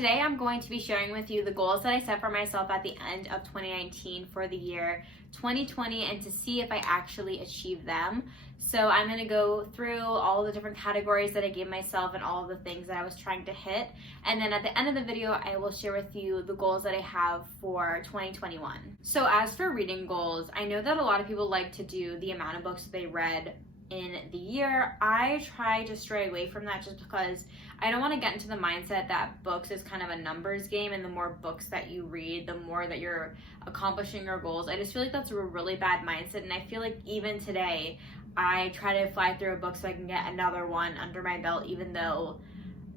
Today I'm going to be sharing with you the goals that I set for myself at the end of 2019 for the year 2020 and to see if I actually achieve them. So I'm going to go through all the different categories that I gave myself and all of the things that I was trying to hit. And then at the end of the video, I will share with you the goals that I have for 2021. So as for reading goals, I know that a lot of people like to do the amount of books that they read in the year. I try to stray away from that just because I don't want to get into the mindset that books is kind of a numbers game, and the more books that you read, the more that you're accomplishing your goals. I just feel like that's a really bad mindset, and I feel like even today I try to fly through a book so I can get another one under my belt, even though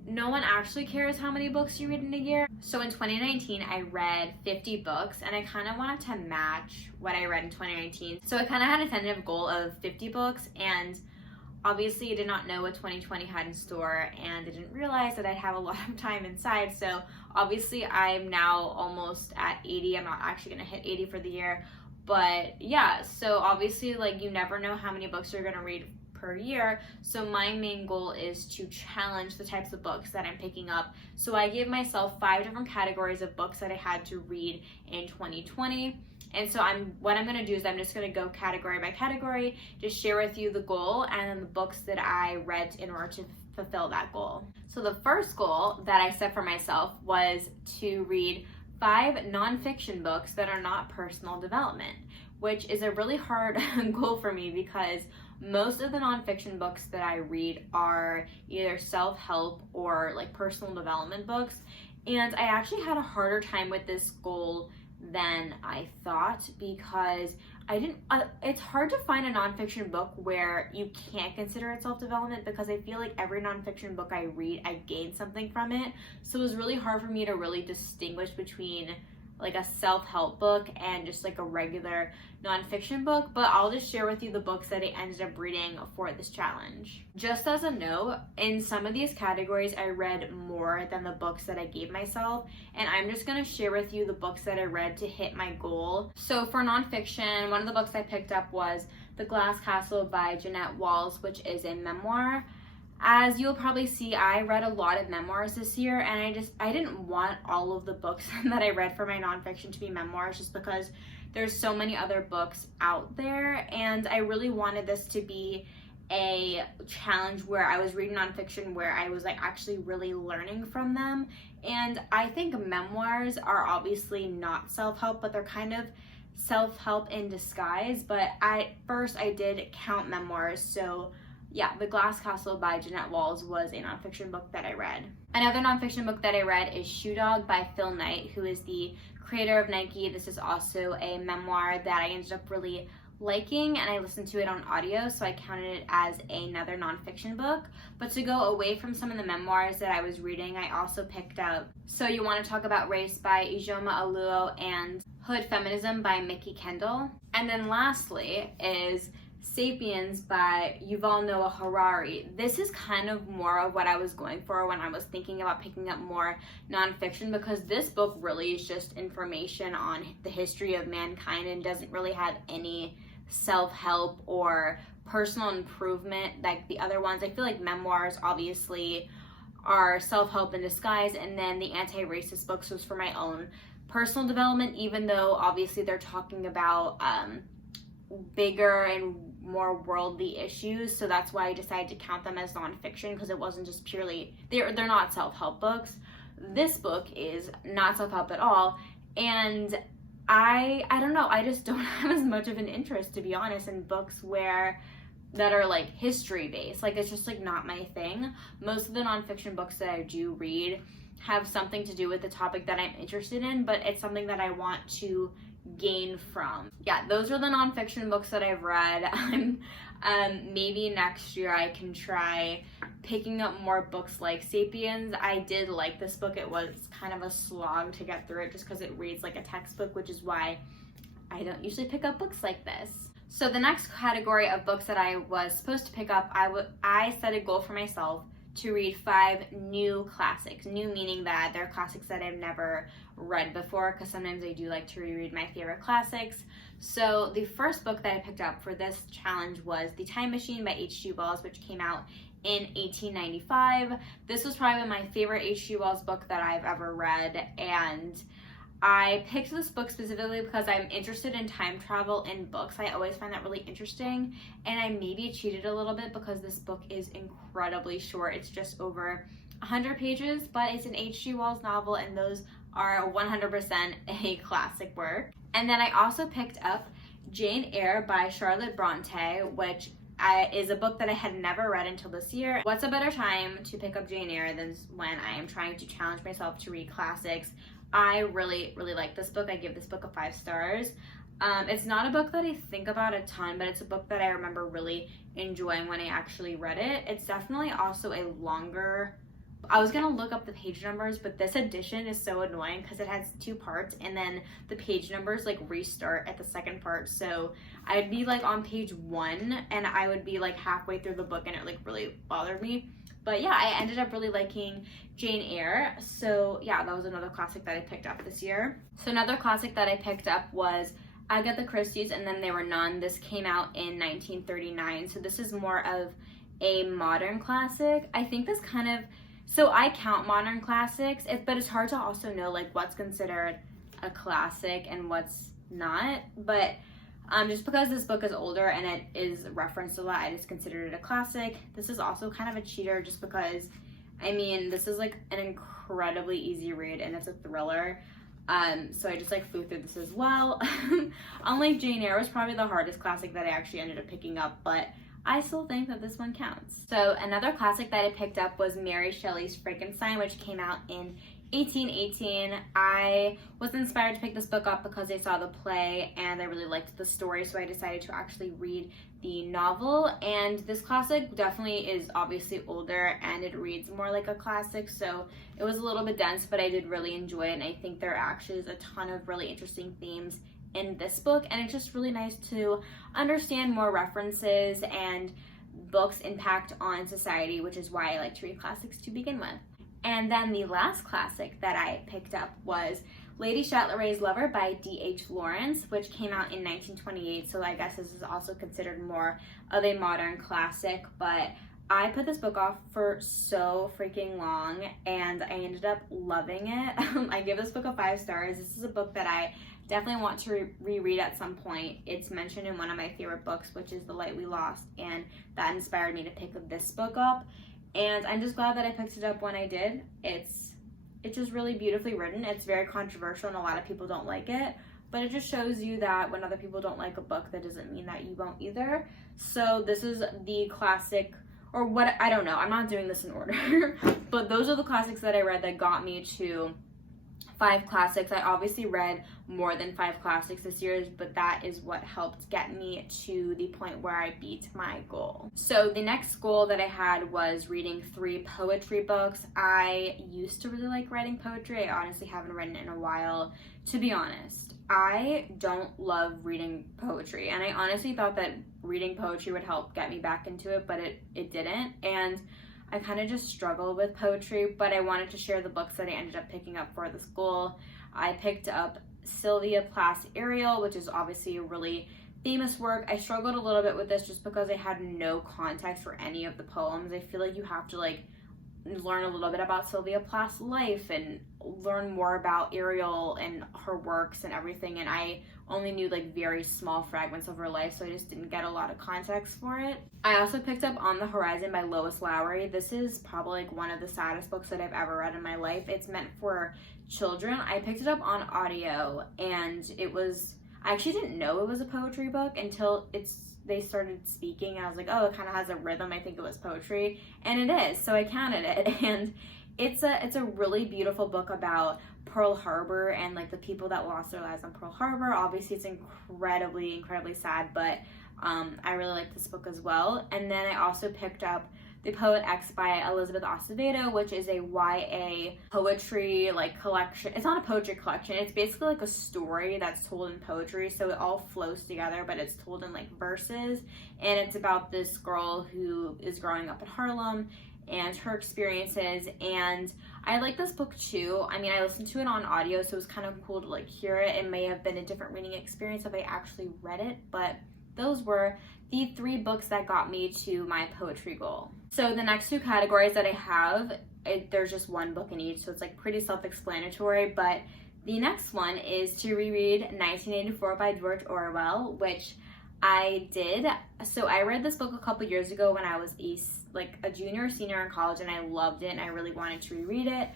no one actually cares how many books you read in a year. So in 2019, I read 50 books, and I kind of wanted to match what I read in 2019. So I kind of had a tentative goal of 50 books, and obviously I did not know what 2020 had in store, and I didn't realize that I'd have a lot of time inside. So obviously I'm now almost at 80. I'm not actually gonna hit 80 for the year, but yeah, so obviously like you never know how many books you're gonna read per year. So my main goal is to challenge the types of books that I'm picking up. So I gave myself 5 different categories of books that I had to read in 2020. And so what I'm gonna do is I'm just gonna go category by category, just share with you the goal and then the books that I read in order to fulfill that goal. So the first goal that I set for myself was to read 5 nonfiction books that are not personal development, which is a really hard goal for me because most of the nonfiction books that I read are either self-help or like personal development books. And I actually had a harder time with this goal than I thought because it's hard to find a nonfiction book where you can't consider it self-development, because I feel like every nonfiction book I read, I gain something from it. So it was really hard for me to really distinguish between like a self-help book and just like a regular nonfiction book, but I'll just share with you the books that I ended up reading for this challenge. Just as a note, in some of these categories I read more than the books that I gave myself, and I'm just gonna share with you the books that I read to hit my goal. So for nonfiction, one of the books I picked up was The Glass Castle by Jeanette Walls, which is a memoir. As you'll probably see, I read a lot of memoirs this year, and I didn't want all of the books that I read for my nonfiction to be memoirs just because there's so many other books out there, and I really wanted this to be a challenge where I was reading nonfiction where I was like actually really learning from them. And I think memoirs are obviously not self-help, but they're kind of self-help in disguise. But at first I did count memoirs, so yeah, The Glass Castle by Jeanette Walls was a nonfiction book that I read. Another nonfiction book that I read is Shoe Dog by Phil Knight, who is the creator of Nike. This is also a memoir that I ended up really liking, and I listened to it on audio, so I counted it as another nonfiction book. But to go away from some of the memoirs that I was reading, I also picked up So You Want to Talk About Race by Ijeoma Oluo and Hood Feminism by Mickey Kendall. And then lastly is Sapiens by Yuval Noah Harari. This is kind of more of what I was going for when I was thinking about picking up more nonfiction, because this book really is just information on the history of mankind and doesn't really have any self-help or personal improvement like the other ones. I feel like memoirs obviously are self-help in disguise, and then the anti-racist books was for my own personal development, even though obviously they're talking about bigger and more worldly issues. So that's why I decided to count them as nonfiction, because it wasn't just purely, they're not self-help books. This book is not self-help at all, and I don't know, I just don't have as much of an interest, to be honest, in books that are like history based. Like, it's just like not my thing. Most of the nonfiction books that I do read have something to do with the topic that I'm interested in, but it's something that I want to gain from. Yeah, those are the nonfiction books that I've read. Maybe next year I can try picking up more books like Sapiens. I did like this book. It was kind of a slog to get through it just because it reads like a textbook, which is why I don't usually pick up books like this. So the next category of books that I was supposed to pick up, I set a goal for myself to read 5 new classics. New meaning that they're classics that I've never read before, because sometimes I do like to reread my favorite classics. So the first book that I picked up for this challenge was The Time Machine by H.G. Wells, which came out in 1895. This was probably my favorite H.G. Wells book that I've ever read, and I picked this book specifically because I'm interested in time travel in books. I always find that really interesting, and I maybe cheated a little bit because this book is incredibly short. It's just over 100 pages, but it's an H.G. Wells novel, and those are 100% a classic work. And then I also picked up Jane Eyre by Charlotte Bronte, which is a book that I had never read until this year. What's a better time to pick up Jane Eyre than when I am trying to challenge myself to read classics? I really, really like this book. I give this book a 5 stars. It's not a book that I think about a ton, but it's a book that I remember really enjoying when I actually read it. It's definitely also a longer, I was gonna look up the page numbers, but this edition is so annoying because it has 2 parts, and then the page numbers like restart at the second part. So I'd be like on page 1 and I would be like halfway through the book, and it like really bothered me. But yeah, I ended up really liking Jane Eyre. So yeah, that was another classic that I picked up this year. So another classic that I picked up was Agatha Christie's And Then There Were None. This came out in 1939. So this is more of a modern classic. I think this kind of, so I count modern classics, but it's hard to also know like what's considered a classic and what's not. But just because this book is older and it is referenced a lot, I just considered it a classic. This is also kind of a cheater just because, I mean, this is like an incredibly easy read and it's a thriller. So I just like flew through this as well. Unlike Jane Eyre was probably the hardest classic that I actually ended up picking up, but I still think that this one counts. So another classic that I picked up was Mary Shelley's Frankenstein, which came out in 1818. I was inspired to pick this book up because I saw the play and I really liked the story, so I decided to actually read the novel. And this classic definitely is obviously older and it reads more like a classic, so it was a little bit dense, but I did really enjoy it, and I think there actually is a ton of really interesting themes in this book, and it's just really nice to understand more references and books' impact on society, which is why I like to read classics to begin with. And then the last classic that I picked up was Lady Chatterley's Lover by D.H. Lawrence, which came out in 1928, so I guess this is also considered more of a modern classic, but I put this book off for so freaking long, and I ended up loving it. I give this book a 5 stars. This is a book that I definitely want to reread at some point. It's mentioned in one of my favorite books, which is The Light We Lost, and that inspired me to pick this book up. And I'm just glad that I picked it up when I did. It's just really beautifully written. It's very controversial and a lot of people don't like it, but it just shows you that when other people don't like a book, that doesn't mean that you won't either. So this is the classic, or what, I don't know, I'm not doing this in order, but those are the classics that I read that got me to 5 classics. I obviously read more than 5 classics this year, but that is what helped get me to the point where I beat my goal. So the next goal that I had was reading 3 poetry books. I used to really like writing poetry. I honestly haven't written in a while, to be honest. I don't love reading poetry, and I honestly thought that reading poetry would help get me back into it, but it didn't, and I kind of just struggle with poetry, but I wanted to share the books that I ended up picking up for this goal. I picked up Sylvia Plath's Ariel, which is obviously a really famous work. I struggled a little bit with this just because I had no context for any of the poems. I feel like you have to like learn a little bit about Sylvia Plath's life and learn more about Ariel and her works and everything, and I only knew like very small fragments of her life, so I just didn't get a lot of context for it. I also picked up On the Horizon by Lois Lowry. This is probably like one of the saddest books that I've ever read in my life. It's meant for children. I picked it up on audio, and I actually didn't know it was a poetry book until they started speaking, and I was like, oh, it kind of has a rhythm. I think it was poetry, and it is, so I counted it. And it's a really beautiful book about Pearl Harbor and like the people that lost their lives on Pearl Harbor. Obviously it's incredibly sad, but I really like this book as well. And then I also picked up The Poet X by Elizabeth Acevedo, which is a YA poetry like collection. It's not a poetry collection, it's basically like a story that's told in poetry, so it all flows together, but it's told in like verses, and it's about this girl who is growing up in Harlem and her experiences. And I like this book too. I mean, I listened to it on audio, so it was kind of cool to like hear it. It may have been a different reading experience if I actually read it, but those were the 3 books that got me to my poetry goal. So the next 2 categories that I have, there's just 1 book in each, so it's like pretty self-explanatory, but the next one is to reread 1984 by George Orwell, which I did. So I read this book a couple years ago when I was a junior or senior in college, and I loved it and I really wanted to reread it.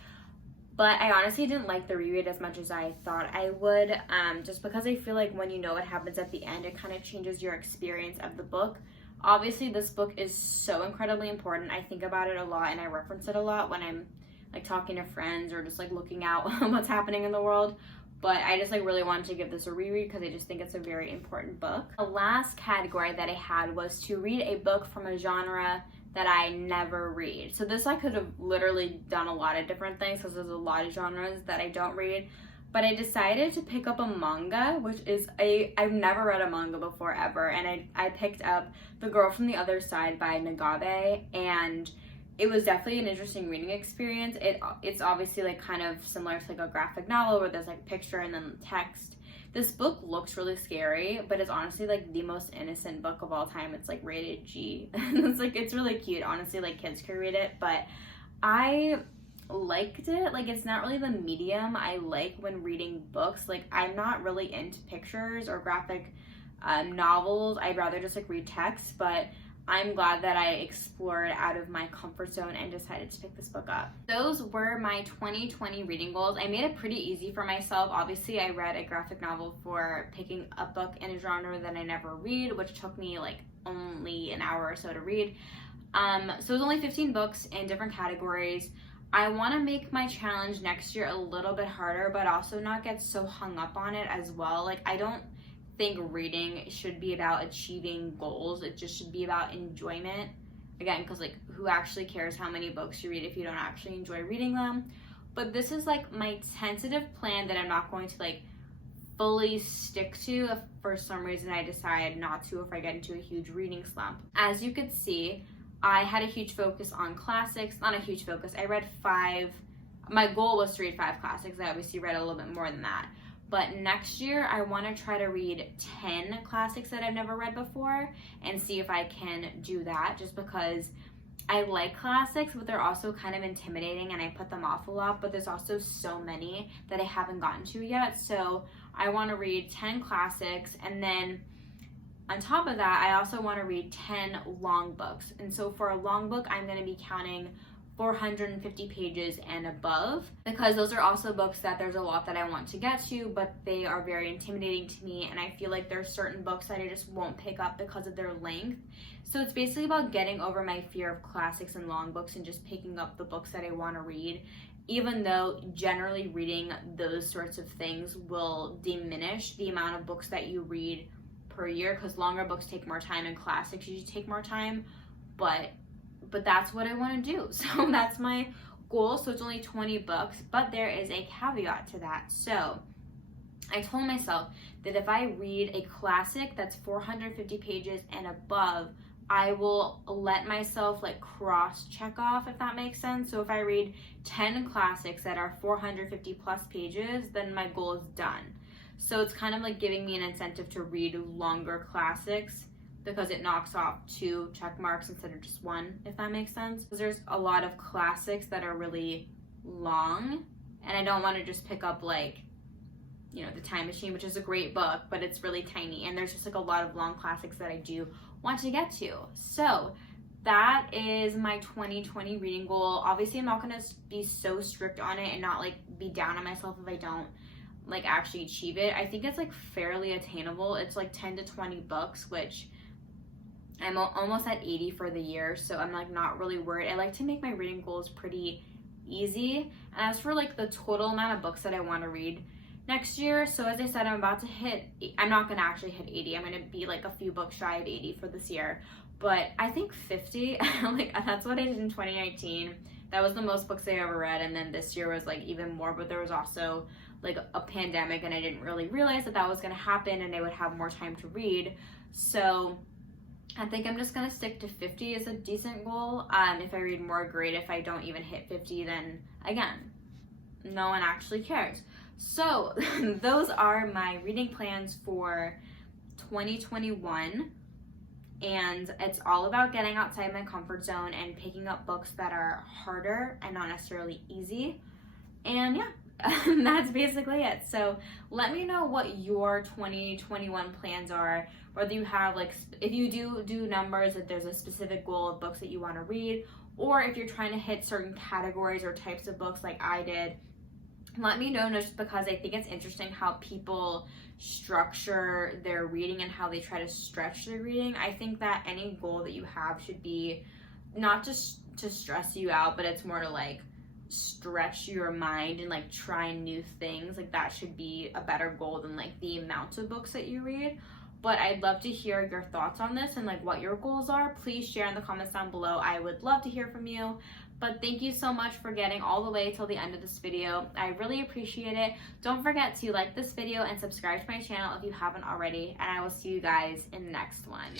But I honestly didn't like the reread as much as I thought I would, just because I feel like when you know what happens at the end, it kind of changes your experience of the book. Obviously, this book is so incredibly important. I think about it a lot and I reference it a lot when I'm like talking to friends or just like looking out what's happening in the world. But I just like really wanted to give this a reread because I just think it's a very important book. The last category that I had was to read a book from a genre that I never read. So this I could have literally done a lot of different things because there's a lot of genres that I don't read. But I decided to pick up a manga, which is I've never read a manga before ever. And I picked up The Girl from the Other Side by Nagabe, and it was definitely an interesting reading experience. It's obviously like kind of similar to like a graphic novel where there's like picture and then text. This book looks really scary, but it's honestly like the most innocent book of all time. It's like rated G. It's really cute. Honestly, like kids could read it, but I liked it. Like it's not really the medium I like when reading books. Like I'm not really into pictures or graphic novels. I'd rather just like read text, but I'm glad that I explored out of my comfort zone and decided to pick this book up. Those were my 2020 reading goals. I made it pretty easy for myself. Obviously, I read a graphic novel for picking a book in a genre that I never read, which took me like only an hour or so to read. So it was only 15 books in different categories. I want to make my challenge next year a little bit harder, but also not get so hung up on it as well. Like I don't think reading should be about achieving goals. It just should be about enjoyment. Again, because like who actually cares how many books you read if you don't actually enjoy reading them? But this is like my tentative plan that I'm not going to like fully stick to if for some reason I decide not to, if I get into a huge reading slump. As you could see, I had a huge focus on classics. Not a huge focus. I read 5. My goal was to read 5 classics. I obviously read a little bit more than that. But next year, I want to try to read 10 classics that I've never read before and see if I can do that, just because I like classics, but they're also kind of intimidating and I put them off a lot, but there's also so many that I haven't gotten to yet. So I want to read 10 classics, and then on top of that, I also want to read 10 long books. And so for a long book, I'm going to be counting 450 pages and above, because those are also books that there's a lot that I want to get to, but they are very intimidating to me, and I feel like there's certain books that I just won't pick up because of their length. So it's basically about getting over my fear of classics and long books and just picking up the books that I want to read, even though generally reading those sorts of things will diminish the amount of books that you read per year, because longer books take more time and classics usually take more time, but that's what I want to do. So that's my goal. So it's only 20 books, but there is a caveat to that. So I told myself that if I read a classic that's 450 pages and above, I will let myself like cross check off, if that makes sense. So if I read 10 classics that are 450 plus pages, then my goal is done. So it's kind of like giving me an incentive to read longer classics, because it knocks off 2 check marks instead of just 1, if that makes sense. Because there's a lot of classics that are really long, and I don't want to just pick up like, you know, The Time Machine, which is a great book, but it's really tiny, and there's just like a lot of long classics that I do want to get to. So that is my 2020 reading goal. Obviously, I'm not going to be so strict on it and not like be down on myself if I don't like actually achieve it. I think it's like fairly attainable. It's like 10 to 20 books, which I'm almost at 80 for the year, so I'm like not really worried. I like to make my reading goals pretty easy. And as for like the total amount of books that I want to read next year, so as I said, I'm not going to actually hit 80. I'm going to be like a few books shy of 80 for this year, but I think 50, like that's what I did in 2019. That was the most books I ever read, and then this year was like even more, but there was also like a pandemic and I didn't really realize that was going to happen and I would have more time to read. So I think I'm just going to stick to 50 as a decent goal. If I read more, great. If I don't even hit 50, then again, no one actually cares. So those are my reading plans for 2021, and it's all about getting outside my comfort zone and picking up books that are harder and not necessarily easy. And yeah, that's basically it. So let me know what your 2021 plans are, whether you have like, if you do numbers, if there's a specific goal of books that you want to read, or if you're trying to hit certain categories or types of books like I did. Let me know, just because I think it's interesting how people structure their reading and how they try to stretch their reading. I think that any goal that you have should be not just to stress you out, but it's more to like stretch your mind and like try new things. Like that should be a better goal than like the amount of books that you read. But I'd love to hear your thoughts on this and like what your goals are. Please share in the comments down below. I would love to hear from you. But thank you so much for getting all the way till the end of this video. I really appreciate it. Don't forget to like this video and subscribe to my channel if you haven't already. And I will see you guys in the next one.